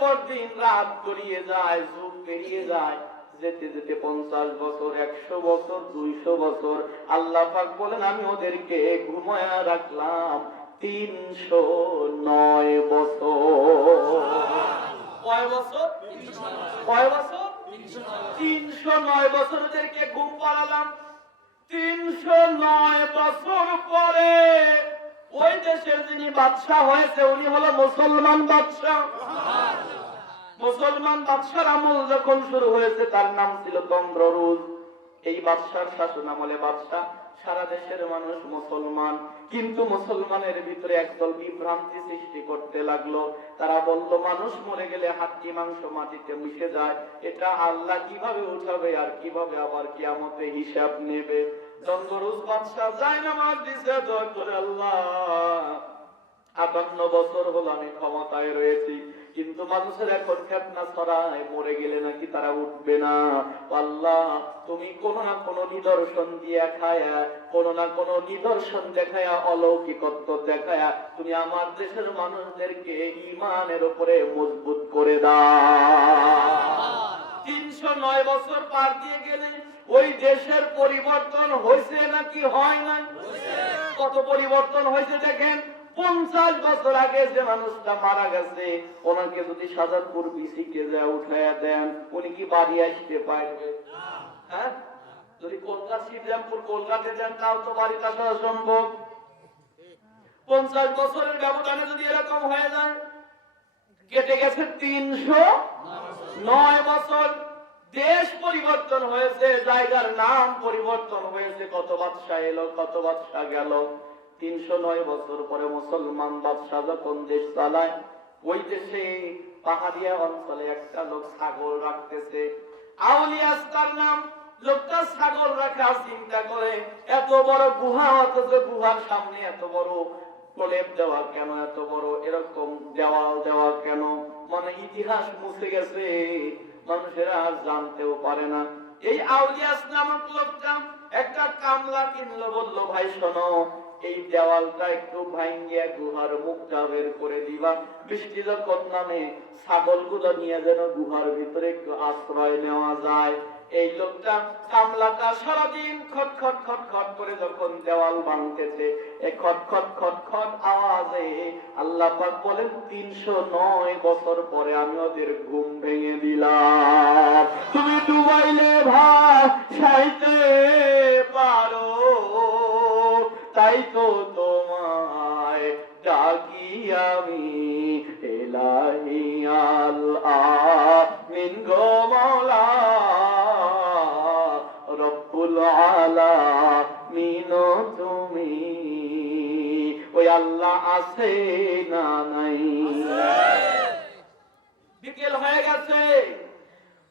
পর দিন রাত গড়িয়ে যায়, যুগ পেরিয়ে যায়, যেতে যেতে 50 বছর, 100 বছর, 200 বছর। আল্লাহ পাক বলেন আমি ওদেরকে ঘুমায়া রাখলাম 309 বছর। কয় বছর? কয় বছর? 309 বছর ওদেরকে ঘুম পাড়ালাম। 309 বছর পরে ওই দেশের যিনি বাদশাহ হয়েছে উনি হলো মুসলমান বাদশাহ। মুসলমান বাদশার আমল যখন শুরু হয়েছে তার নাম ছিল তন্দ্ররুজ। এই বাদশার শাসন আমলে বাদশাহ সারা দেশের মানুষ মুসলমান, কিন্তু মুসলমানের ভিতরে একদল বিভ্রান্তি সৃষ্টি করতে লাগলো। তারা বলল মানুষ মরে গেলে হাড্ডি মাংস মাটিতে মিশে যায়, এটা আল্লাহ কিভাবে উঠাবে আর কিভাবে আবার কিয়ামতে হিসাব নেবে। তন্দ্ররুজ বাদশাহ যায় নামাজ দিছে, দোয়া করে আল্লাহ 58 বছর হলো আমি ক্ষমতায় রয়েছি, কিন্তু মানুষের এখন ফেতনা ছড়ায় মরে গেলে নাকি তারা উঠবে না। আল্লাহ তুমি কোন না কোন নিদর্শন দিয়ে খায়া, কোন না কোন নিদর্শন দেখায়া, অলৌকিকত্ব দেখায়া তুমি আমার দেশের মানুষদেরকে ঈমানের উপরে মজবুত করে দাও। 309 বছর পার দিয়ে গেলে ওই দেশের পরিবর্তন হয়েছে নাকি হয় নাই? কত পরিবর্তন হয়েছে দেখেন। 50 বছর আগে যে মানুষটা মারা গেছে ওনাকে যদি সাজাদপুর বিসিকে যা উঠাইয়া দেন উনি কি বাড়ি আসতে পারবে? হ্যাঁ, যদি কলকাতা শ্রীরামপুর কলকাতা দেন তাও তো বাড়িতে আসা অসম্ভব। 50 বছরের ব্যবধানে যদি এরকম হয়ে যায়, কেটে গেছে 309 বছর। দেশ পরিবর্তন হয়েছে, জায়গার নাম পরিবর্তন হয়েছে, কত বাদশা এলো, কত বাদশা গেল। 309 বছর পরে মুসলমান বাদশা যখন দেশ চালায়, ওই দেশে পাহাড়িয়া অঞ্চলে একটা লোক ছাগল রাখতেছে, আউলিয়াস তার নাম। লোকটা ছাগল রাখা চিন্তা করে এত বড় গুহা, অথচ গুহার সামনে এত বড় প্রলেপ দেওয়া কেন, এত বড় এরকম দেওয়াল দেওয়া কেন? মানে ইতিহাস মুছে গেছে, মানুষেরা আর জানতেও পারে না। এই আউলিয়াস নামক লোকটা একটা কামলা কিনলো, বললো ভাই শোনো এই দেওয়ালটা একটু ভাঙ্গিয়া গুহার মুখটা বের করে দিবা, বৃষ্টি যখন নামে ছাগলগুলো নিয়ে যেন গুহার ভিতরে একটু আশ্রয় নেওয়া যায়। এই লোকটা কামলাটা সারাদিন খটখট খটখট করে যখন দেওয়াল ভাঙতেছে, এই খটখট খটখট আওয়াজে আল্লাহ পাক বলেন 309 বছর পরে আমি ওদের ঘুম ভেঙে দিলাম। তুমি ডুবাইলে ভাসাইতে পারো, তাই তো তোমায় ডাকি আমি ইলাহি আল আমিন গো মওলা রব্বুল আলামিন তুমি। ওই আল্লাহ আছে না নাই? বিকেল হয়ে গেছে,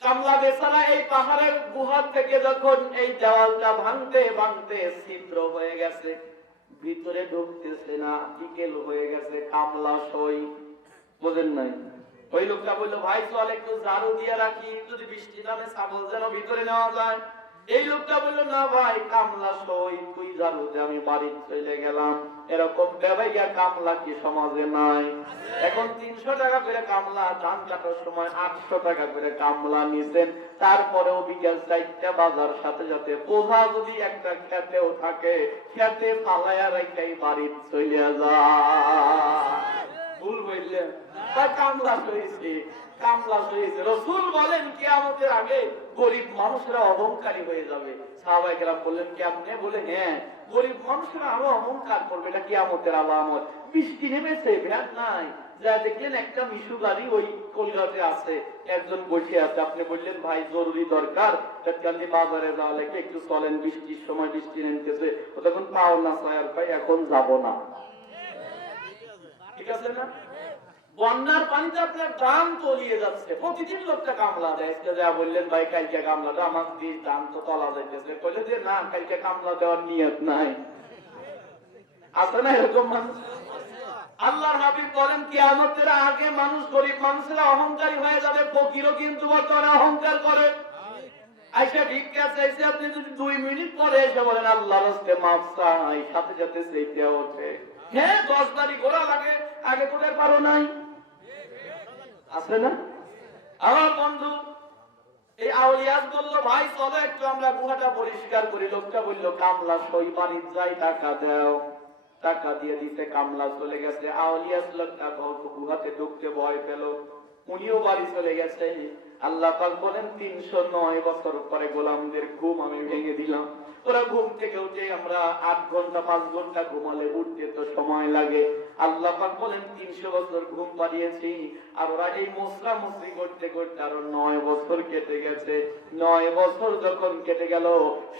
কামলা বেচারা এই পাহাড়ের গুহা থেকে যখন এই দেওয়ালটা ভাঙতে ভাঙতে ছিদ্র হয়ে গেছে, ভিতরে ঢুকতেছে না, বিকেল হয়ে গেছে, কামলা সই। বোঝেন নাই? ওই লোকটা বললো ভাই চল একটু ঝাড়ু দিয়ে রাখি, যদি বৃষ্টি নামে ছাগল যেন ভিতরে নেওয়া যায়। এই লোকটা বললো না ভাই কামলা সই, তুই ঝাড়ু দে, আমি বাড়ি চলে গেলাম। এরকম বেবাইয়া কামলা কি সমাজে নাই? এখন 300 টাকা করে কামলা, ধান কাটার সময় 800 টাকা করে কামলা নিছেন, তারপরেও বিকেল 4টা বাজার সাথে সাথে বোঝা যদি একটা খেতেও থাকে, খেতে ফালাইয়া রেখেই বাড়ি চলে যায়। ভুল বললেন? কামলা হয়েছে, কামলা হয়েছে। রাসূল বলেন কিয়ামতের আগে গরিব মানুষরা অহংকারী হয়ে যাবে। সাহাবায়ে কেরাম বললেন কেমনে? বলে হ্যাঁ, গরিব মানুষরা আরো অহংকার করবে, এটা কিয়ামতের আলামত। বৃষ্টি নেমেছে, ভ্যাট নাই, যা দেখলেন একটা মিশু গাড়ি ওই কলকাতাতে আছে, একজন বসে আছে, আপনি বললেন ভাই জরুরি দরকার চটকান্দি বাজারে যাওয়া লাগে, একটু চলেন, বৃষ্টির সময় বৃষ্টি নেমতেছে। ও তখন পাও না সায়ার ভাই এখন যাব না, ঠিক আছে না? বন্যার পানিতে আপনার দাম তলিয়ে যাচ্ছে, প্রতিদিন লোকটা কামলা দেয়, যা বললেন ভাই কালকে কামলাটা আমার দিয়ে দাম তো তলা যাইতেছে, বললে যে না কালকে কামলা দেওয়ার নিয়ত নাই। আছে না এরকম মানুষ? আল্লাহর হাবিব বলেন কিয়ামতের আগে মানুষ, গরিব মানুষেরা অহংকারী হয়ে যাবে। ফকিরও কিন্তু বর্তমানে অহংকার করে। আইসা ভিক্ষা চাইছে, আপনি যদি 2 মিনিট পরে এসে বলেন আল্লাহর রাস্তে মাফ চাই, সাথে সাথে সেইটা ওঠে। হ্যাঁ 10 বাড়ি ঘোরা লাগে, আগে কোথায় পারো নাই? আছে না? আমার বন্ধু এই আউলিয়াত বললো, ভাই চলো একটু আমরা গুহাটা পরিষ্কার করি। লোকটা বললো, কামলা সই বাড়ির যাই, টাকা দাও। টাকা দিয়ে দিতে কামলা চলে গেছে। আউলিয়াত লোকটা গুহাতে ঢুকতে ভয় পেল, উনিও বাড়ি চলে গেছে। আল্লাহ পাক বলেন 309 বছর পরে গোলামদের ঘুম আমি ভেঙে দিলাম। ওরা ঘুম থেকে উঠে, আমরা 8 ঘন্টা 5 ঘন্টা ঘুমালে উঠতে তো সময় লাগে। আল্লাহ পাক বলেন 300 বছর ঘুম পাড়িয়েছি। আর ওরা এই মুসরা মুসরি করতে করতে আরো 9 বছর কেটে গেছে। 9 বছর যখন কেটে গেল,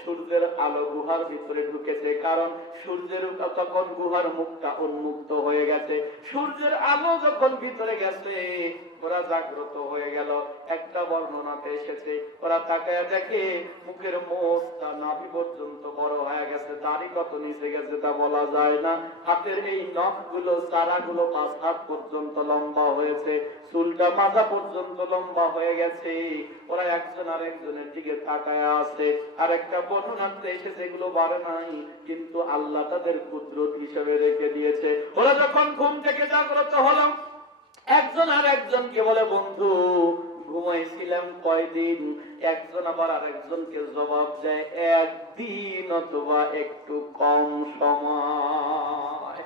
সূর্যের আলো গুহার ভিতরে ঢুকেছে। কারণ সূর্যের তখন গুহার মুখটা উন্মুক্ত হয়ে গেছে। সূর্যের আলো যখন ভিতরে গেছে, ওরা জাগ্রত হয়ে গেল। একটা বর্ণনাতে এসেছে, ওরা তাকায় দেখে মুখের মোচটা নাভি পর্যন্ত বড় হয়ে গেছে। দাড়ি কত নিচে গেছে তা বলা যায় না। হাতের এই নখগুলো, চারাগুলো 5 হাত পর্যন্ত লম্বা হয়েছে। চুলটা মাজা পর্যন্ত লম্বা হয়ে গেছে। ওরা একজন আরেকজনের দিকে তাকায় আছে। আর একটা বর্ণনাতে এসেছে এগুলো বাড়ে নাই, কিন্তু আল্লাহ তাদের কুদরত হিসেবে রেখে দিয়েছে। ওরা যখন ঘুম থেকে জাগ্রত হলো, একজন আর একজনকে বলে, বন্ধু ঘুমাইছিলাম কয়দিন? একজন আবার আরেকজনকে জবাব দেয়, 1 দিন অথবা একটু কম সময়।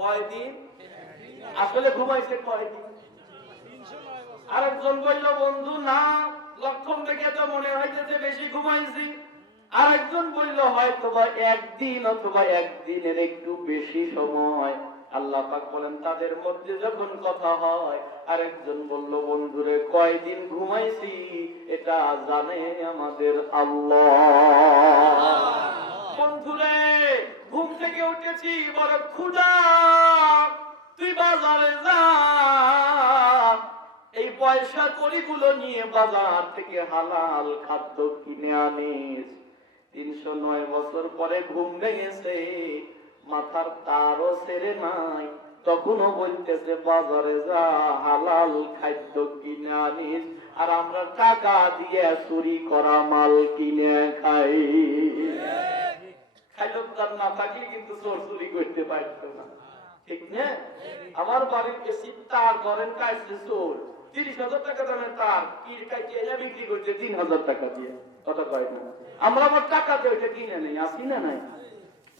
কয়দিন? আসলে ঘুমাইছে কয়দিন? আরেকজন বলল, বন্ধু না, লক্ষণ থেকে তো মনে হইতেছে বেশি ঘুমাইছি। আরেকজন বলল, হয়তোবা 1 দিন অথবা 1 দিনের একটু বেশি সময়। আল্লাহ পাক বলেন, তাদের মধ্যে যখন কথা হয়, আরেকজন বলল, বন্ধুরে কয়দিন ঘুমাইছি এটা জানে আমাদের আল্লাহ। বন্ধুরে ঘুম থেকে উঠেছি, বড় ক্ষুধা, তুই বাজারে যা, এই পয়সা কড়িগুলো নিয়ে বাজার থেকে হালাল খাদ্য কিনে আনিস। 309 বছর পরে ঘুম ভেঙেছে, মাথার তারও ছেড়ে নাই, তখনও বলতেছে বাজারে যা, হালাল খাদ্য কিনে আনিস। আর আমরা টাকা দিয়ে চুরি করা মাল কিনে খাই। খাইলো তার না থাকলে কিন্তু চোর চুরি করতে পারতো না, ঠিক না? আমার বাড়ির এসি তার ধরেন কাটছে চোর, 30,000 টাকা দামের তার বিক্রি করছে 3,000 টাকা দিয়ে। কথা কয় না? আমরা আমার টাকা দিয়ে ওইটা কিনে নেই, আসি না নাই?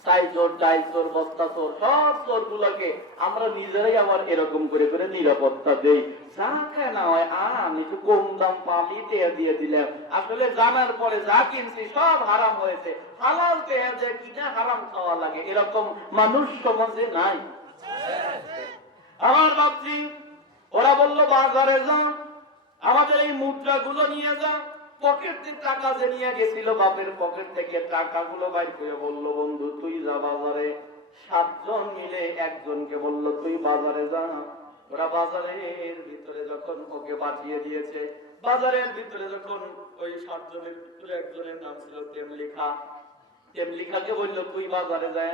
চাই চোর, ডাই চোর, বস্তা চোর, সব চোর গুলোকে আমরা নিজেরাই আবার এরকম করে করে নিরাপত্তা দেই। যা খায় না হয় আমি একটু কম দাম পালি দিয়ে দিলাম, আসলে জানার পরে যা কিনছি সব হারাম হয়েছে। হালাল টেয়া দিয়ে কিনা হারাম খাওয়া লাগে, এরকম মানুষ সমাজে নাই। আমার ভাবছি, ওরা বললো বাজারে যা, আমাদের এই মুদ্রা গুলো নিয়ে যা। পকেট থেকে টাকা যে নিয়ে গেছিল, বাপের পকেট থেকে টাকাগুলো বাইর করে বলল, বন্ধু তুই যা বাজারে। 7 জন মিলে একজনকে বলল, তুই বাজারে যা। ওরা বাজারের ভিতরে যখন ওকে পাঠিয়ে দিয়েছে, বাজারের ভিতরে যখন ওই 7 জনের ভিতরে একজনের নাম ছিল তেমলিখা। তেমলিখাকে বলল, তুই বাজারে যা,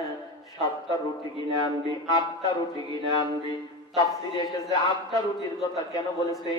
7টা রুটি কিনে আনবি, 8টা রুটি কিনে আনবি। তাফসীরে এসেছে 8টা রুটির কথা কেন বলেছে?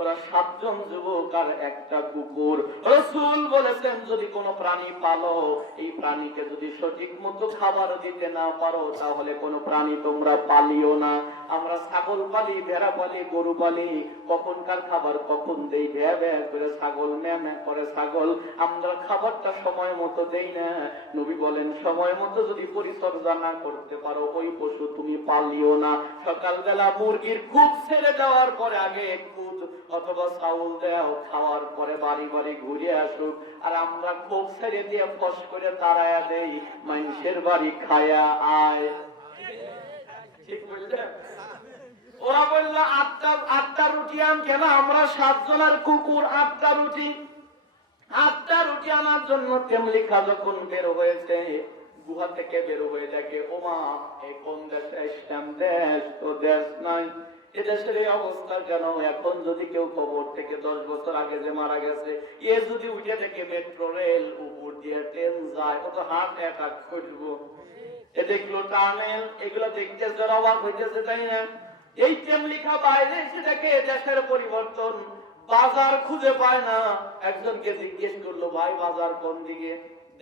ওরা 7 জন যুবক আর একটা কুকুর। রাসূল বলেছেন, যদি কোনো প্রাণী পালো, এই প্রাণীকে যদি সঠিক মতো খাবার দিতে না পারো, তাহলে কোনো প্রাণী তোমরা পালিও না। আমরা ছাগল পালি, ভেড়া পালি, গরু পালি, কখনকার খাবার কখন দেই, ভ্যা ভ্যা করে ছাগল, ম্যা ম্যা করে ছাগল। আমরা খাবারটা সময় মতো দেই না। নবী বলেন, সময় মতো যদি পরিচর্যা না করতে পারো, ওই পশু তুমি পালিও না। সকালবেলা মুরগির খুব ছেড়ে দেওয়ার পরে আগে দুধ অথবা চাউল দেও, খাওয়ার পরে বাড়ি বাড়ি ঘুরে আসুক। আর আমরা খুব ছেড়ে দিয়ে ফস করে তাড়ায়া দেই, মানুষের বাড়ি খায়া আয়। ঠিক বললেন? ওরা বললো 8টা রুটি আন। কেন? আমরা 7 জনের কুকুর, 8টা রুটি। 8টা রুটি আনার জন্য তেমলিখা যখন বের হয়েছে, গুহা থেকে বের হয়ে দেখে, ওমা এই কোন দেশে ইসলাম দেশ, তো দেশ নাই, এদেশের এই অবস্থা কেন? এখন যদি কেউ খবর থেকে 10 বছর আগে যে মারা গেছে, এ যদি উঠে থেকে মেট্রো রেল উপর দিয়ে ট্রেন যায়, ও তো হার্ট অ্যাটাক করবো। এ দেখলো টানেল, এগুলো দেখতে যারা অবাক হইতেছে, তাই না? এই তেমলিখা বাইরে এসে দেখে দেশের পরিবর্তন, বাজার খুঁজে পায় না। একজনকে জিজ্ঞেস করলো, ভাই বাজার কোন দিকে?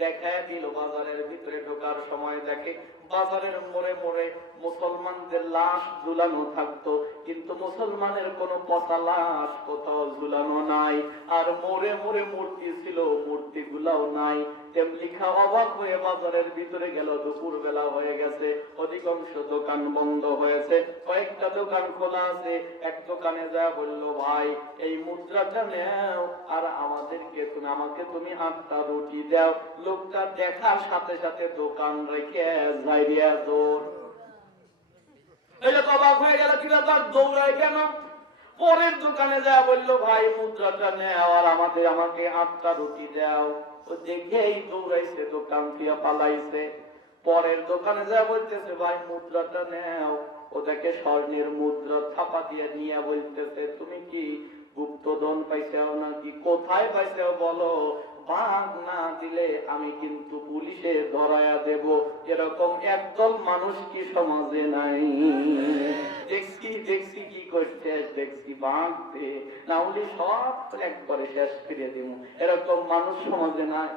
দেখায় দিল বাজারের ভিতরে ঢোকার সময় দেখে বাজারের মোড়ে মোড়ে মুসলমানদের লাশ ঝুলানো থাকতো, কিন্তু মুসলমানের কোনো পচা লাশ কোথাও ঝুলানো নাই। আর মোড়ে মোড়ে মূর্তি ছিল, মূর্তি গুলাও নাই। তেমনি অবাক হয়ে বাজারের ভিতরে গেল, দুপুর বেলা হয়ে গেছে, অধিকাংশ দোকান বন্ধ হয়েছে, কয়েকটা দোকান খোলা আছে। এক দোকানে যা বলল, ভাই এই মুদ্রাটা নেও আর আমাকে তুমি 8টা রুটি দাও। লোকটা দেখার সাথে সাথে দোকান রেখে যাইয়া দৌড়। এই লোক অবাক হয়ে গেল, কি ব্যাপার, দৌড়ায় কেন? পরের দোকানে যা বলল, ভাই মুদ্রাটা নেও আর আমাকে 8টা রুটি দাও। তো দেখেই দৌড়াইছে, দোকান থেকে পালাইছে। পরের দোকানে যা বলতেছে, ভাই মুদ্রাটা নেও। ওটাকে স্বর্ণের মুদ্রা ছাপা দিয়ে নিয়ে বলতেছে, তুমি কি গুপ্তধন পাইছাও নাকি? কোথায় পাইছাও বলো, ভাগ না দিলে আমি কিন্তু পুলিশে ধরায়া দেব। এরকম একদল মানুষ কি সমাজে নাই? দেখছি কি করছে, দেখছি ভাগতে, না হলে সব একবারে শেষ ফিরে দিব। এরকম মানুষ সমাজে নাই।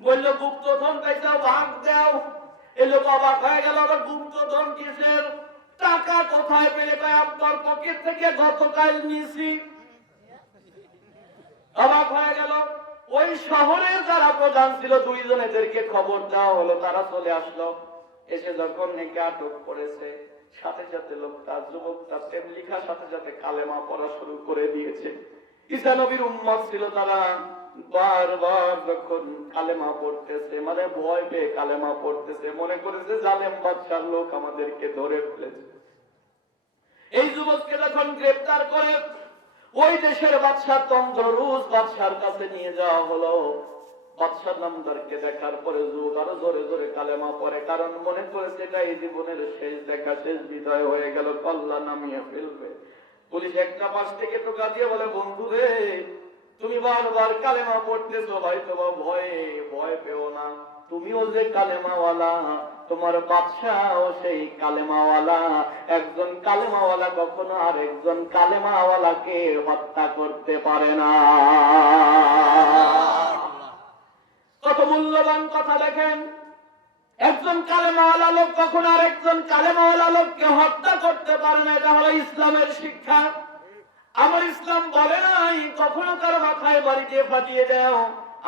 বললো গুপ্তধন পাইছাও, ভাগ দাও। এলো অবাক হয়ে গেল, গুপ্তধন কিসের? টাকা কোথায় পেলে? আপনার পকেট থেকে গতকাল নিয়েছি। অবাক হয়ে গেল। ওই শহরের যারা প্রধান ছিল, 2 জন, এদেরকে খবর দেওয়া হলো। তারা চলে আসলো। এসে যখন একে আটক করেছে, সাথে সাথে লোকটা, যুবকটা প্রেম লিখার সাথে সাথে কালেমা পড়া শুরু করে দিয়েছে। ঈসা নবীর উম্মত ছিল তারা। বারবার যখন কালেমা পড়তেছে, মানে ভয় পেয়ে কালেমা পড়তেছে, মনে করেছে জালেম বাদশার লোক আমাদেরকে ধরে ফেলেছে। এই যুবককে যখন গ্রেফতার করে ওই দেশের বাদশা তন্দ্ররুস বাদশার কাছে নিয়ে যাওয়া হলো, বাদশার নামদারকে দেখার পরে যুবক আরো জোরে জোরে কালেমা পড়ে, কারণ মনে করেছে এটা এই জীবনের শেষ দেখা, শেষ বিদায় হয়ে গেল, কল্লা নামিয়ে ফেলবে। পুলিশ একটা পাশ থেকে টোকা দিয়ে বলে, বন্ধু রে, তুমি বারবার কালেমা পড়তেছো, ভাই তোমার ভয় পেও না, তুমিও যে কালেমাওয়ালা, তোমার বাদশাও সেই কালেমাওয়ালা। একজন কালেমাওয়ালা কখনো আর একজন কালেমাওয়ালাকে হত্যা করতে পারে না। কত মূল্যবান কথা দেখেন। একজন কালেমাওয়ালা লোক কখনো আর একজন কালেমাওয়ালা লোককে হত্যা করতে পারে না। এটা হলো ইসলামের শিক্ষা। আমার ইসলাম বলে নাই কখনো কারো মাথায় বাড়ি দিয়ে ফাটিয়ে দাও।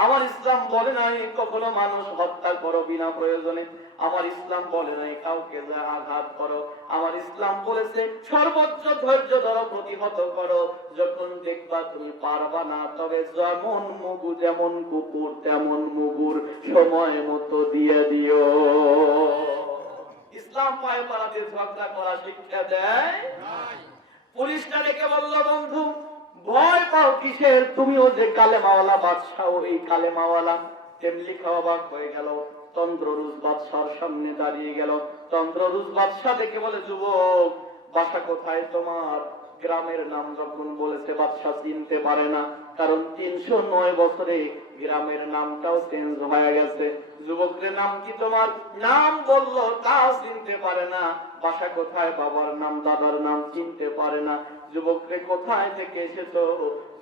আমার ইসলাম বলে নাই কখনো মানুষ হত্যা করো বিনা প্রয়োজনে। আমার ইসলাম বলে নাই কাউকে যা আঘাত করো। আমার ইসলাম বলেছে সর্বোচ্চ ধৈর্য ধরো, প্রতিহত করো। যখন দেখবা তুমি পারবা না, তবে যেমন মুগু, যেমন কুকুর তেমন মুগুর সময় মতো দিয়ে দিও। ইসলাম পায়ে পাড়াতে ঝগড়া করা শিক্ষা দেয়। পুলিশটা ডেকে বলল, বন্ধু ভয় পাও কিসের? তুমিও যে কালেমাওয়ালা বাদশাহ, এই কালেমাওয়ালা। তেমনি অবাক হয়ে গেল, তন্দ্ররুস বাদশার সামনে দাঁড়িয়ে গেল। তন্দ্ররুস বাদশাহ দেখে বলে, যুবক বাসা কোথায় তোমার? গ্রামের নাম যখন বলেছে বাদশাহ চিনতে পারে না, কারণ 309 বছরে গ্রামের নামটাও চেঞ্জ হয়ে গেছে। যুবকের নাম কি তোমার? নাম বললো তাও চিনতে পারে না। বাসা কোথায়? বাবার নাম দাদার নাম চিনতে পারে না। যুবককে কোথায় থেকে এসেছো?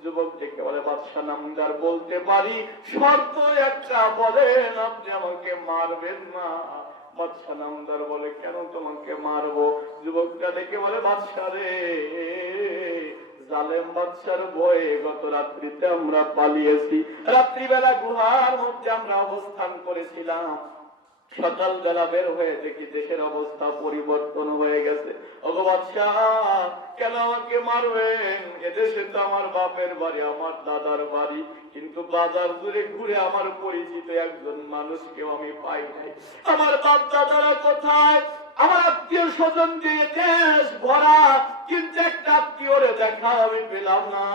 যুবক থেকে বলে, বাদশাহ নামদার বলতে পারি, শর্ত একটা, বলেন আপনি আমাকে মারবেন না। বাদশাহ নামদার বলে, কেন তোমাকে মারবো? যুবকটা দেখে বলে, বাদশাহ রে, জালেম বাদশার ভয়ে গত রাত্রিতে আমরা পালিয়েছি। রাত্রিবেলা গুহার মধ্যে আমরা অবস্থান করেছিলাম। সকালবেলা বের হয়ে দেখি দেশের অবস্থা পরিবর্তন হয়ে গেছে। ওগো বাদশাহ, কেন আমাকে মারবেন? এদেশে তো আমার বাপের বাড়ি, আমার দাদার বাড়ি, কিন্তু বাজার জুড়ে ঘুরে আমার পরিচিত একজন মানুষকেও আমি পাই নাই। আমার বাপ দাদারা কোথায়? আমার আত্মীয় স্বজন দিয়ে দেশ ভরা, কিন্তু একটা আত্মীয়রে দেখা আমি পেলাম না।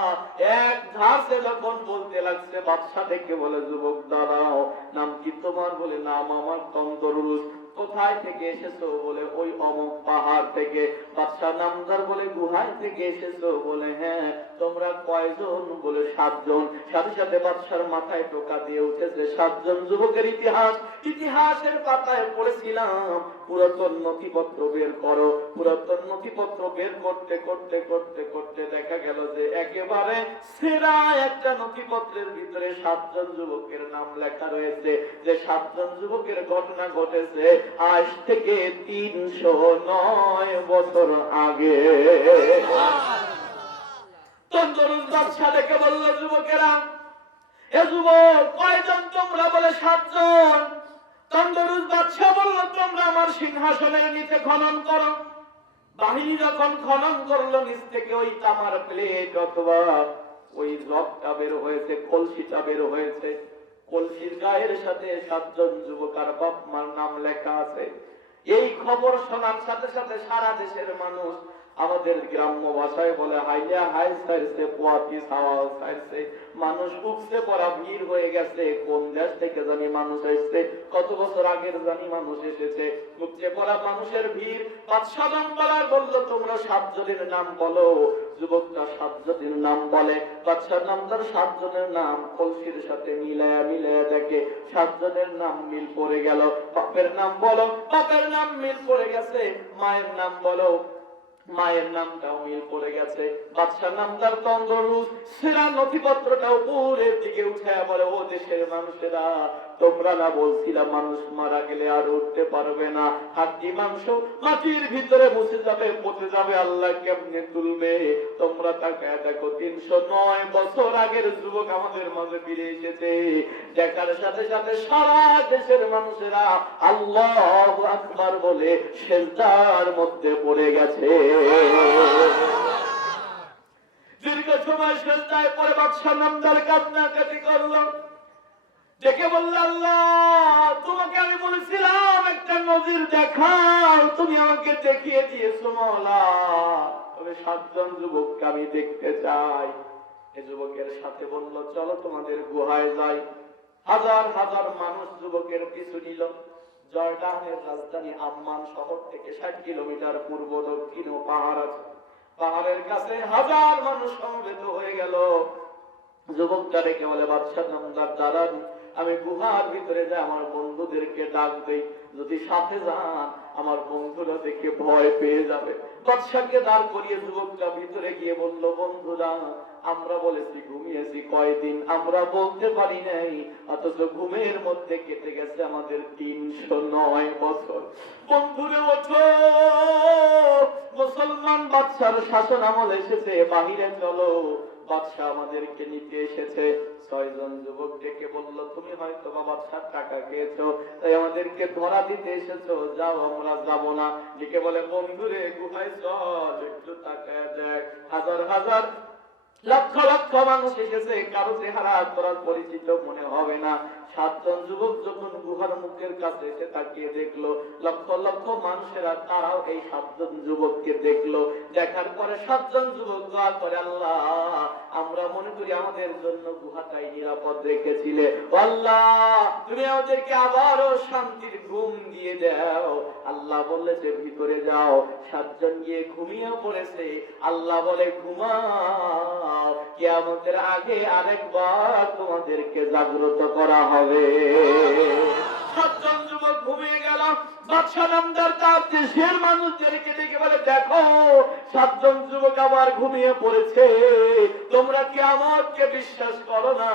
এক ধাসে যখন বলতে লাগছে, বাদশা দেখে বলে, যুবক দাঁড়াও, নাম কি তোমার? বলে, নাম আমার তন্দ্ররুস। কোথায় থেকে এসেছো? বলে, ওই অমুক পাহাড় থেকে। বাদশা নামদার বলে, গুহায় থেকে এসেছো? বলে, হ্যাঁ। তোমরা কয়জন? বলে, 7 জন। সাথে সাথে বাদশার মাথায় টোকা দিয়ে উঠেছে 7 জন যুবকের ইতিহাস। ইতিহাসের পাতায় পড়েছিলাম পুরাতন নথিপত্র বের করো। পুরাতন নথিপত্র বের করতে করতে করতে করতে দেখা গেল যে একেবারে সেরা একটা নথিপত্রের ভিতরে 7 জন যুবকের নাম লেখা রয়েছে, যে 7 জন যুবকের ঘটনা ঘটেছে আজ থেকে 309 বছর আগে। তন্দরুল বাদশা ডেকে বলল, যুবকেরা, এ যুবক কয়জন তোমরা? বলে 7 জন। তন্দরুল বাদশা বলল, তোমরা আমার সিংহাসনের নিচে খনন করো। বাহিনী যখন খনন করলো, নিচ থেকে ওই তামার প্লেট অথবা ওই জগটা বের হয়েছে, কলসিটা বের হয়েছে। কলসির গায়ের সাথে 7 জন যুবক আর বাপ মার নাম লেখা আছে। এই খবর শোনার সাথে সাথে সারা দেশের মানুষ, আমাদের গ্রাম্য ভাষায় বলে হাইয়া হাই সাইছে, পোয়াতি সাওয়া সাইছে, মানুষ উপসে পড়া ভিড় হয়ে গেছে। কোন দেশ থেকে জানি মানুষ এসেছে, কত বছর আগের জানি মানুষ এসেছে, উপচে পড়া মানুষের ভিড়। বাদশা নামবালার বলল, তোমরা 7 জনের নাম বলো। যুবকটা 7 জনের নাম বলে। বাদশার নামদার 7 জনের নাম কলসির সাথে মিলায়া মিলায়া দেখে 7 জনের নাম মিল পড়ে গেল। বাপের নাম বলো, বাপের নাম মিল পড়ে গেছে। মায়ের নাম বলো, মায়ের নামটাও মিল পড়ে গেছে। বাদশার নামদার তন্দরুল সেরা নথিপত্রটা উপরের দিকে উঠে বলে, ও দেশের মানুষেরা, তোমরা না বলছিলা মানুষ মারা গেলে আর উঠতে পারবে না, হাড্ডি মাংস মাটির ভিতরে বসে যাবে, পচে যাবে, আল্লাহ কেমনে তুলবে? তোমরা তাকায় দেখো, 309 বছর আগের যুবক আমাদের মাঝে ফিরে এসেছে। দেখার সাথে সাথে সারা দেশের মানুষেরা আল্লাহু আকবার বলে সিজদার মধ্যে পড়ে গেছে। দীর্ঘ সময় সিজদায় পড়ে বাদশা নামদার কান্নাকাটি করলো, ডেকে বলল, আল্লাহ, তোমাকে আমি বলেছিলাম একটা নজির দেখাও, তুমি আমাকে দেখিয়ে দিয়েছো মওলা, তবে 7 জন যুবককে আমি দেখতে চাই। এই যুবকের সাথে বলল, চলো তোমাদের গুহায় যাই। হাজার হাজার মানুষ যুবকের পিছু নিল। জর্ডানের রাজধানী আম্মান শহর থেকে 60 কিলোমিটার পূর্ব দক্ষিণ পাহাড় আছে। পাহাড়ের কাছে হাজার মানুষ সমবেত হয়ে গেল। যুবকটা ডেকে বলে, বাদশা নামদার দাঁড়ান, আমি গুহার ভিতরে যাই, আমার বন্ধুদেরকে ডাক দেই, যদি সাথে যান আমার বন্ধুরা দেখে ভয় পেয়ে যাবে। বাদশাকে দাঁড় করিয়ে যুবকটা ভিতরে গিয়ে বলল, বন্ধুরা, আমরা বলেছি ঘুমিয়েছি কয়দিন আমরা বলতে পারি নাই, অথচ ঘুমের মধ্যে কেটে গেছে আমাদের 309 বছর। বন্ধুরে ওঠো, মুসলমান বাদশার শাসন আমল এসেছে, বাহিরে চলো, বাদশা আমাদেরকে নিতে এসেছে। 6 জন যুবক ডেকে বলল, তুমি হয়তো বাদশার টাকা খেয়েছো, তাই আমাদেরকে ধরা দিতে এসেছো, যাও, আমরা যাব না। ডেকে বলে, বন্ধুরে গুহায় চল, একটু তাকায় দেখ, হাজার হাজার লক্ষ লক্ষ মানুষ এসেছে, কারো চেহারা তোরা পরিচিত মনে হবে না। 7 জন যুবক যখন গুহার মুখের কাছে এসে তাকিয়ে দেখলো, লক্ষ লক্ষ মানুষেরা তারাও এই 7 জন যুবককে দেখলো। দেখার পরে 7 জন যুবক দোয়া করে, আল্লাহ, আমরা মনে করি আমাদের জন্য গুহাটাই নিরাপদ রেখেছিলে, আল্লাহ তুমি আমাদেরকে আবারও শান্তির ঘুম দিয়ে দাও। আল্লাহ বলেছে ভিতরে যাও। 7 জন গিয়ে ঘুমিয়ে পড়েছে। আল্লাহ বলে, ঘুমাও, কিয়ামতের আগে আরেকবার তোমাদেরকে জাগ্রত করা হবে। 7 জন যুবক ঘুমিয়ে গেল। বাদশা নামদার তার দেশের মানুষদেরকে ডেকে বলে, দেখো 7 জন যুবক আবার ঘুমিয়ে পড়েছে, তোমরা কিয়ামতকে বিশ্বাস করো না।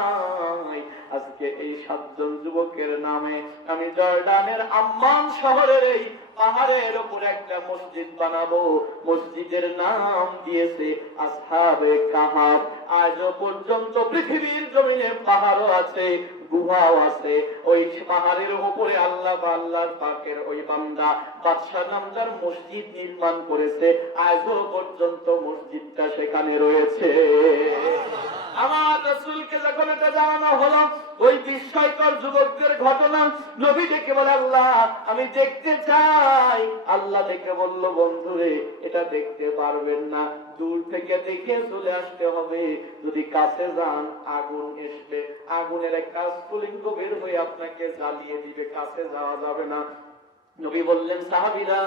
আজকে এই 7 জন যুবকের নামে আমি জর্ডানের আম্মান শহরের এই পাহাড়ের উপর একটা মসজিদ বানাবো। মসজিদের নাম দিয়েছে আসহাবে কাহাফ। আজও পর্যন্ত পৃথিবীর জমিনে পাহাড়ও আছে, গুহাও আছে। ওই পাহাড়ের উপরে আল্লাহ বা আল্লাহর পাকের ওই বান্দা বাদশা নামদার মসজিদ নির্মাণ করেছে। আজও পর্যন্ত মসজিদটা সেখানে রয়েছে। আমার রাসূলকে যখন এটা জানানো হলো, ওই বিস্ময়কর যুবকদের ঘটনা, নবী ডেকে বলে, আল্লাহ আমি দেখতে চাই। আল্লাহ ডেকে বলল, বন্ধুরে, এটা দেখতে পারবেন না, দূর থেকে দেখে চলে আসতে হবে। যদি কাছে যান আগুন এসবে, আগুনের একটা স্ফুলিঙ্গ বের হয়ে আপনাকে জ্বালিয়ে দিবে, কাছে যাওয়া যাবে না। নবী বললেন, সাহাবীরা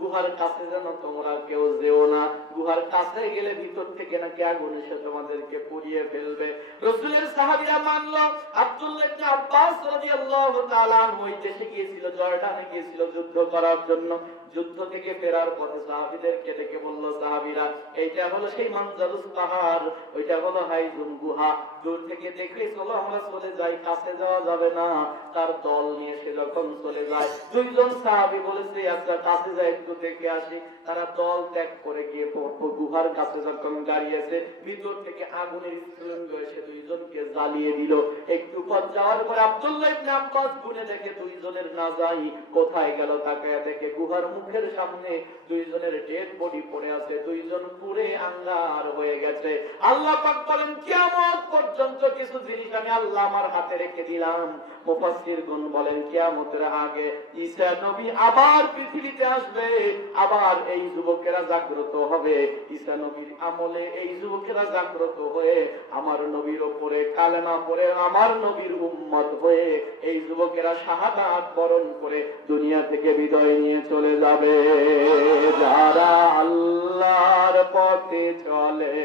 গুহার কাছে যেন তোমরা কেউ যেও না, গুহার কাছে গেলে ভিতর থেকে নাকি আগুন এসে তোমাদেরকে পুড়িয়ে ফেলবে। রাসূলের সাহাবীরা মানলো। আব্দুল্লাহ ইবনে আব্বাস রাদিয়াল্লাহু তাআলা ওই দেশে গিয়েছিল, জর্ডানে গিয়েছিল যুদ্ধ করার জন্য। যুদ্ধ থেকে ফেরার পথে সাহাবীদেরকে ডেকে বলল, সাহাবীরা এইটা হলো সেই মানজারুস পাহাড়, ওইটা হলো হাইজুম গুহা, দূর থেকে দেখে চলো আমরা চলে যাই, কাছে যাওয়া যাবে না। তার দল নিয়ে সে যখন চলে যায়, দুইজন সাহাবী বলেছে আচ্ছা কাছে যাই একটু দেখে আসি। তারা দল ত্যাগ করে গিয়ে গুহার কাছে যখন দাঁড়িয়েছে, ভিতর থেকে আগুনের স্ফুলিঙ্গ এসে দুইজনকে জ্বালিয়ে দিল। একটু পথ যাওয়ার পর আব্দুল্লাহ ইবনে আব্বাস গুনে দেখে দুইজনের না যাই কোথায় গেল, তাকায় দেখে গুহার মুখের সামনে দুইজনের ডেড বডি পড়ে আছে, দুইজন পুড়ে আঙ্গার হয়ে গেছে। আল্লাহ পাক বলেন, কিয়ামত পর্যন্ত কিছু জিনিস আমি আল্লাহ আমার হাতে রেখে দিলাম। মুফাসসিরগণ বলেন, কিয়ামতের আগে ঈসা নবী আবার পৃথিবীতে আসবে, আবার এই যুবকেরা জাগ্রত হবে। ঈসা নবীর আমলে এই যুবকেরা জাগ্রত হয়ে আমার নবীর উপরে কালেমা পড়ে আমার নবীর উম্মত হয়ে এই যুবকেরা শাহাদাত বরণ করে দুনিয়া থেকে বিদায় নিয়ে চলে যাবে। যারা আল্লাহর পথে চলে,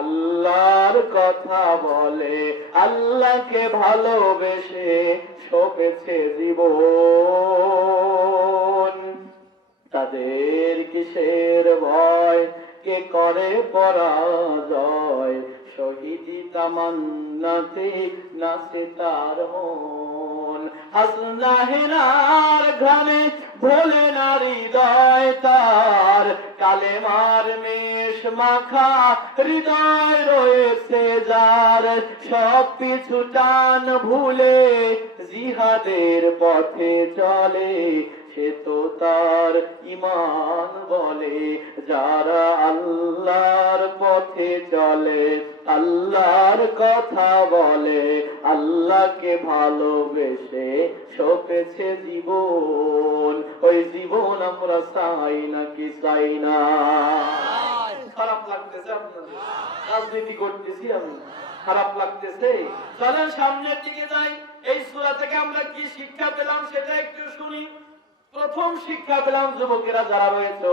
আল্লাহর কথা বলে, আল্লাহকে ভালোবেসে সপেছে জীবন, তাদের কিসের ভয়, কে করে পরাজয়, শহীদি তামান্নাতে নাচে তার মন। হাসনা হেনার ঘামে ভোলে না হৃদয় তার, কালেমার মেষ মাখা হৃদয় রয়েছে যার, সব পিছু টান ভুলে জিহাদের পথে চলে, সে তো তার ঈমান বলে। যারা আল্লাহর পথে চলে, আল্লাহর কথা বলে, আল্লাহকে ভালোবেসে সপেছে জীবন, ওই জীবন আমরা চাই নাকি চাই না? খারাপ লাগতেছে আপনাদের? রাজনীতি করতেছি আমি, খারাপ লাগতেছে? চলেন সামনের দিকে যাই। এই সূরা থেকে আমরা কি শিক্ষা পেলাম সেটা একটু শুনি। প্রথম শিক্ষা পেলাম, যুবকেরা যারা রয়েছে,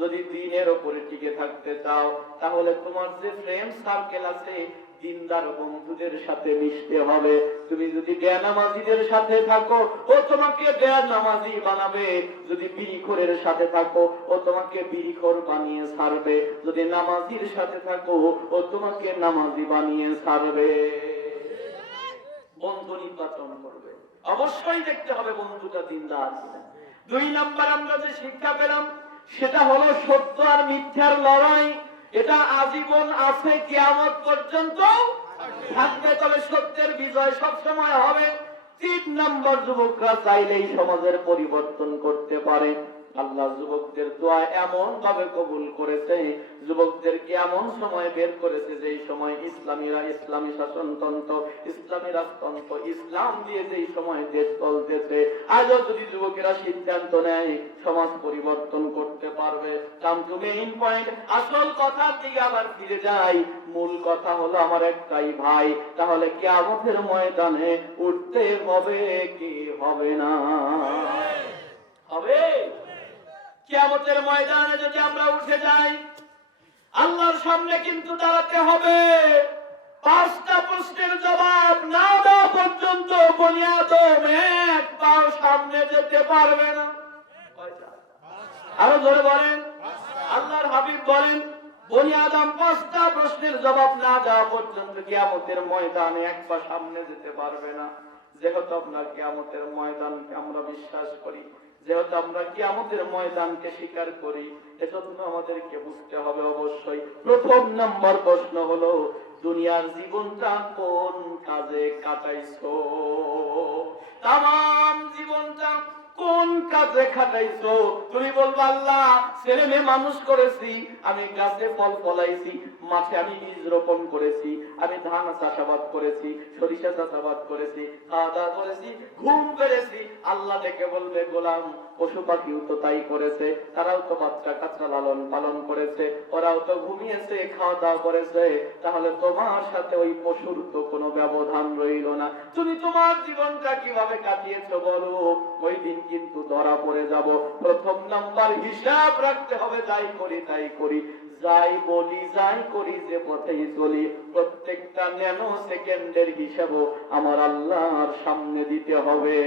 যদি দ্বীনের উপরে টিকে থাকতে চাও তাহলে তোমার যে ফ্রেন্ড সার্কেল আছে দিনদার বন্ধুদের সাথে মিশতে হবে। তুমি যদি বেনামাজিদের সাথে থাকো ও তোমাকে বেনামাজি বানাবে, যদি বিড়িখোরের সাথে থাকো ও তোমাকে বিড়িখোর বানিয়ে ছাড়বে, যদি নামাজির সাথে থাকো ও তোমাকে নামাজি বানিয়ে ছাড়বে। বন্ধু নির্বাচন করবে, অবশ্যই দেখতে হবে বন্ধুটা দিনদার কিনা। দুই নাম্বার আমরা যে শিক্ষা পেলাম সেটা হলো সত্য আর মিথ্যার লড়াই, এটা আজীবন আছে, কিয়ামত পর্যন্ত থাকবে, তবে সত্যের বিজয় সব সময় হবে। তিন নাম্বার, যুবকরা চাইলেই সমাজের পরিবর্তন করতে পারে। আল্লাহ যুবকদের দোয়া এমন ভাবে কবুল করেছে, যুবকদেরকে এমন সময় বের করেছে যেই সময় ইসলামী শাসনতন্ত্র, ইসলামী রাজতন্ত্র, ইসলাম দিয়ে যেই সময় দেশ চলতেছে। আজও যদি যুবকেরা সিদ্ধান্ত নেয় সমাজ পরিবর্তন করতে পারবে। কাম টু মেইন পয়েন্ট, আসল কথার দিকে আবার ফিরে যাই। মূল কথা হলো আমার একটাই ভাই, তাহলে কিয়ামতের ময়দানে উঠতে হবে কি হবে না? হবে। কিয়ামতের ময়দানে যদি আমরা উঠে যাই, আল্লাহর সামনে কিন্তু দাঁড়াতে হবে। পাঁচটা প্রশ্নের জবাব না দেওয়া পর্যন্ত বনি আদম এক পাও সামনে যেতে পারবে না। আরো ধরে বলেন, আল্লাহর হাবিব বলেন, বনি আদম পাঁচটা প্রশ্নের জবাব না দেওয়া পর্যন্ত কিয়ামতের ময়দানে এক পা সামনে যেতে পারবে না। যেহেতু আমরা কিয়ামতের ময়দানকে আমরা বিশ্বাস করি, যেহেতু আমরা কিয়ামতের ময়দানকে স্বীকার করি, এজন্য আমাদেরকে বুঝতে হবে অবশ্যই। প্রথম নাম্বার প্রশ্ন হলো, দুনিয়ার জীবনটা কোন কাজে কাটাইছো? তাম জীবনটা কোন কাজে খাটাইছো? তুমি বলবো আল্লাহ ছেলে মেয়ে মানুষ করেছি, আমি গাছে ফল ফলাইছি, মাঠে আমি বীজ রোপণ করেছি, আমি ধান চাষাবাদ করেছি, সরিষা চাষাবাদ করেছি, খাওয়া দাওয়া করেছি, ঘুম পেরেছি। আল্লাহ ডেকে বলবে, গোলাম পশু পাখিও তো তাই করেছে, তারাও তো বাচ্চা কাচ্চা লালন পালন করেছে, ওরাও তো ঘুমিয়েছে, খাওয়া দাওয়া করেছে, তাহলে তোমার সাথে ওই পশুর তো কোনো ব্যবধান রইল না। তুমি তোমার জীবনটা কিভাবে কাটিয়েছো বলো? ওই দিন কিন্তু ধরা পড়ে যাব। প্রথম নাম্বার হিসাব রাখতে হবে, যাই করি তাই করি, যাই বলি যাই করি, যে পথেই চলি, প্রত্যেকটা ন্যানো সেকেন্ডের হিসাবও আমার আল্লাহর সামনে দিতে হবে।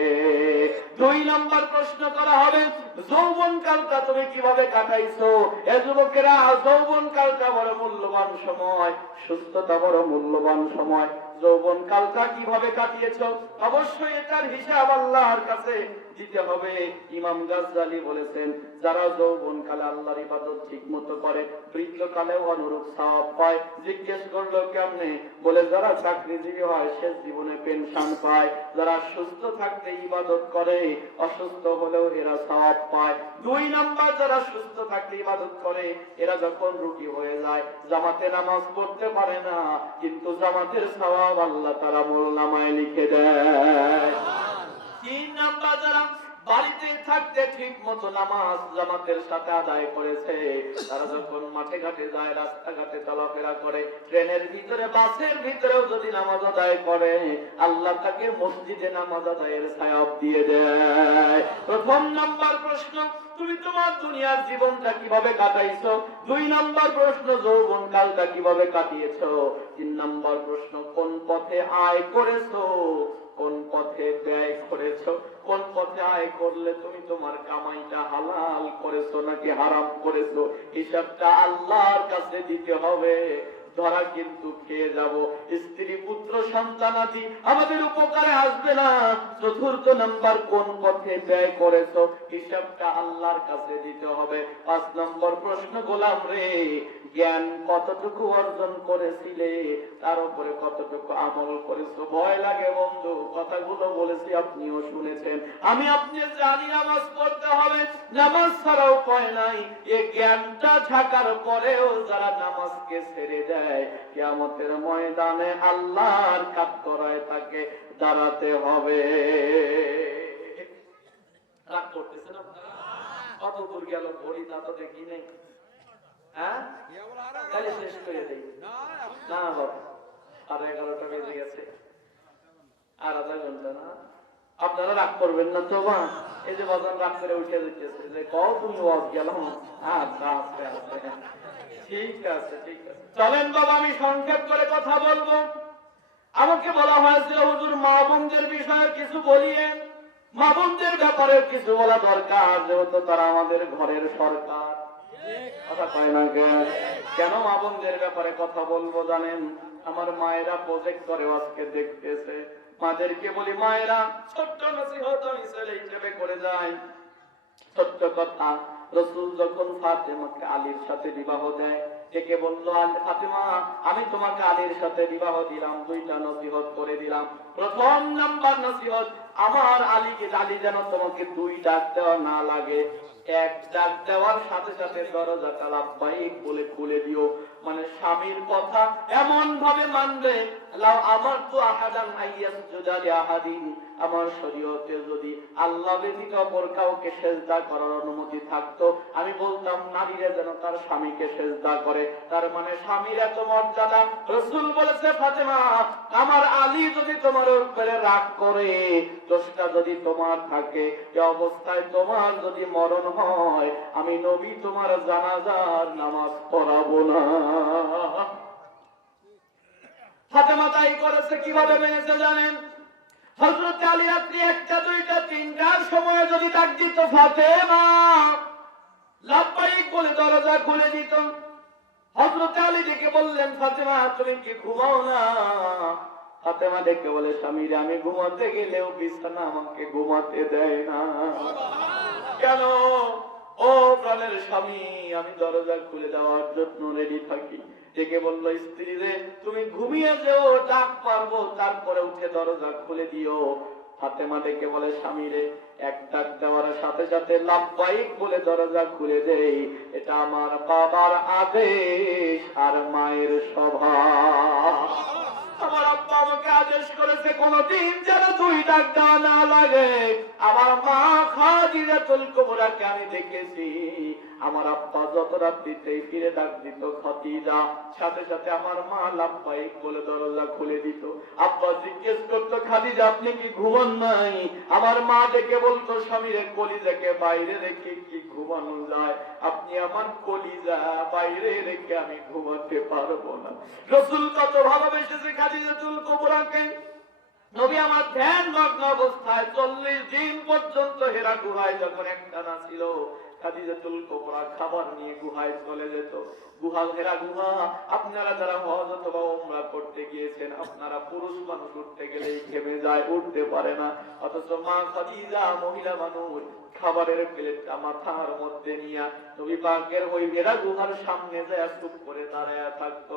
2 নাম্বার প্রশ্ন করা হবে, যৌবন কালটা তুমি কিভাবে কাটাইছো? এ যুবকেরা, যৌবন কালটা বড় মূল্যবান সময়, সুস্থতা বড় মূল্যবান সময়। যৌবন কালটা কিভাবে কাটিয়েছো? অবশ্যই এটার হিসাব আল্লাহর কাছে দিতে হবে। ইমাম গাজ্জালী বলেছেন, যারা যৌবন কালে আল্লাহর ইবাদত ঠিক মতো করে, বৃদ্ধকালেও অনুরূপ সওয়াব পায়। জিজ্ঞেস করলো কেমনে? বলে যারা চাকরিজীবী হয় শেষ জীবনে পেনশন পায়, যারা সুস্থ থাকতে ইবাদত করে অসুস্থ হলেও এরা সওয়াব পায়। 2 নাম্বার, যারা সুস্থ থাকতে ইবাদত করে এরা যখন রোগী হয়ে যায়, জামাতে নামাজ পড়তে পারে না, কিন্তু জামাতের সওয়াব আল্লাহ তাআলা আমলনামায় লিখে দেয়। 3 নাম্বার, যারা বাড়িতে থাকতে ঠিক মতো নামাজ জামাতের সাথে আদায় করেছে, তারা যখন মাঠে ঘাটে যায়, রাস্তাঘাটে চলাফেরা করে, ট্রেনের ভিতরে বাসের ভিতরেও যদি নামাজ আদায় করে, আল্লাহ তাকে মসজিদে নামাজ আদায়ের সওয়াব দিয়ে দেয়। প্রথম নাম্বার প্রশ্ন, তুমি তোমার দুনিয়ার জীবনটা কিভাবে কাটাইছো? 2 নাম্বার প্রশ্ন, যৌবন কালটা কিভাবে কাটিয়েছো? 3 নাম্বার প্রশ্ন, কোন পথে আয় করেছো, কোন পথে ব্যয় করেছো, কোন পথে আয় করলে তুমি তোমার কামাইটা হালাল করেছো নাকি হারাম করেছো, হিসাবটা আল্লাহর কাছে দিতে হবে। ধরা কিন্তু খেয়ে যাব, স্ত্রী পুত্র সন্তানাদি আমাদের উপকারে আসবে না। 4র্থ নাম্বার, কোন পথে ব্যয় করেছো, হিসাবটা আল্লাহর কাছে দিতে হবে। 5 নম্বর প্রশ্ন, গোলাম রে, জ্ঞান কতটুকু অর্জন করেছিলে, তার উপরে কতটুকু আমল করেছো? ভয় লাগে বন্ধু, কথাগুলো বলেছি আপনিও শুনেছেন। আমি আপনি জানি নামাজ পড়তে হবে, নামাজ ছাড়াও উপায় নাই। এই জ্ঞানটা থাকার পরেও যারা নামাজকে ছেড়ে দেয়, কিয়ামতের ময়দানে আল্লাহর কাঠগড়ায় তাকে দাঁড়াতে হবে। রাগ করতেছেন আপনারা? কত দূর গেল ঘড়ি তা তো দেখি নেই। হ্যাঁ, তাহলে শেষ করে দেই না বাবা, আর 11টা বেজে গেছে, আর আধা ঘন্টা না। আপনারা রাগ করবেন না তো? মা, এই যে বাজান রাগ করে উঠে দিতেছে যে কও তুমি ওয়াজ গেলাম। আচ্ছা আচ্ছা আচ্ছা, ঠিক আছে ঠিক আছে, চলেন বাবা আমি সংক্ষেপ করে কথা বলবো। আমাকে বলা হয়েছিল হুজুর মা বোনদের বিষয়ে কিছু বলিয়েন, মা বোনদের ব্যাপারে কিছু বলা দরকার, যেহেতু তারা আমাদের ঘরের সরকার। কথা কয় না কেন মা বোনদের ব্যাপারে কথা বলবো জানেন? আমার মায়েরা প্রজেক্ট করে আজকে দেখতেছে, মাদেরকে বলি মায়েরা, ছোট্ট নসিহত আমি ছেলে হিসেবে করে যাই। ছোট্ট কথা, রাসূল যখন ফাতেমাকে আলীর সাথে বিবাহ দেয়, ডেকে বলল, ফাতেমা আমি তোমাকে আলীর সাথে বিবাহ দিলাম, 2টা নসিহত করে দিলাম। প্রথম নাম্বার নসিহত, আমার আলীকে, আলী যেন তোমাকে 2 ডাক দেওয়া না লাগে, 1 ডাক দেওয়ার সাথে সাথে দরজাটা লাব্বাইক বলে খুলে দিও। মানে স্বামীর কথা এমন ভাবে মানবে, লাউ আমার তো আহাদান আইয়াসজুদা লিআহাদিন, আমার শরীয়তে যদি আল্লাহ ব্যতীত অপর কাউকে সিজদা করার অনুমতি থাকতো, আমি বলতাম নারীরা যেন তার স্বামীকে সিজদা করে। তার মানে স্বামীর এত মর্যাদা। রাসূল বলেছে, ফাতেমা আমার আলী যদি তোমার উপরে রাগ করে, দোষটা যদি তোমার থাকে, এই অবস্থায় তোমার যদি মরণ হয়, আমি নবী তোমার জানাজার নামাজ পড়াবো না। ফাতেমা তাই করেছে। কিভাবে মেনেছে জানেন? হযরত আলী রাত্রি 1টা 2টা 3টার সময় যদি ডাক দিত, ফাতেমা লাব্বাইক বলে দরজা খুলে দিত। হযরত আলী ডেকে বললেন, ফাতেমা তুমি কি ঘুমাও না? ফাতেমা ডেকে বলে, স্বামীরে আমি ঘুমাতে গেলেও বিছানা আমাকে ঘুমাতে দেয় না। কেন? ও প্রাণের স্বামী, আমি দরজা খুলে দেওয়ার জন্য রেডি থাকি। ডেকে বলল, স্ত্রী রে তুমি ঘুমিয়ে যেও, ডাক পারবো তারপরে উঠে দরজা খুলে দিও। ফাতেমা ডেকে বলে, স্বামী রে 1 ডাক দেওয়ার সাথে সাথে লাব্বাইক বলে দরজা খুলে দেই, এটা আমার বাবার আদেশ আর মায়ের স্বভাব। আমার আব্বা আমাকে আদেশ করেছে কোনদিন যেন 2 ডাক দেওয়া না লাগে, আমার মা খাদিজাতুল কুবরাকে আমি দেখেছি, আমার আব্বা যত রাত্রিতেই ফিরে ডাক দিত খাদিজা, সাথে সাথে আমার মা লাফাইক বলে দরজা খুলে দিত। আব্বা জিজ্ঞেস করতো, খাদিজা আপনি কি ঘুমান নাই? আমার মা ডেকে বলতো, স্বামীর কলিজাকে বাইরে রেখে কি ঘুমানো যায়? আপনি আমার কলিজা বাইরে রেখে আমি ঘুমাতে পারবো না। রাসূল কত ভালোবেসেছে খাদিজাতুল কুবরাকে। নবী আমার ধ্যান মগ্ন অবস্থায় 40 দিন পর্যন্ত হেরা গুহায় যখন একটানা ছিল, খাদিজাতুল কুবরা খাবার নিয়ে গুহায় চলে যেত। হেরা গুহা, আপনারা যারা হজ অথবা উমরা করতে গিয়েছেন, আপনারা পুরুষ মানুষ উঠতে গেলেই ঘেমে যায়, উঠতে পারে না, অথচ মা খাদিজা মহিলা মানুষ খাবারের প্লেটটা মাথার মধ্যে নিয়ে নবী পাকের ওই হেরা গুহার সামনে যায় চুপ করে দাঁড়ায় থাকতো।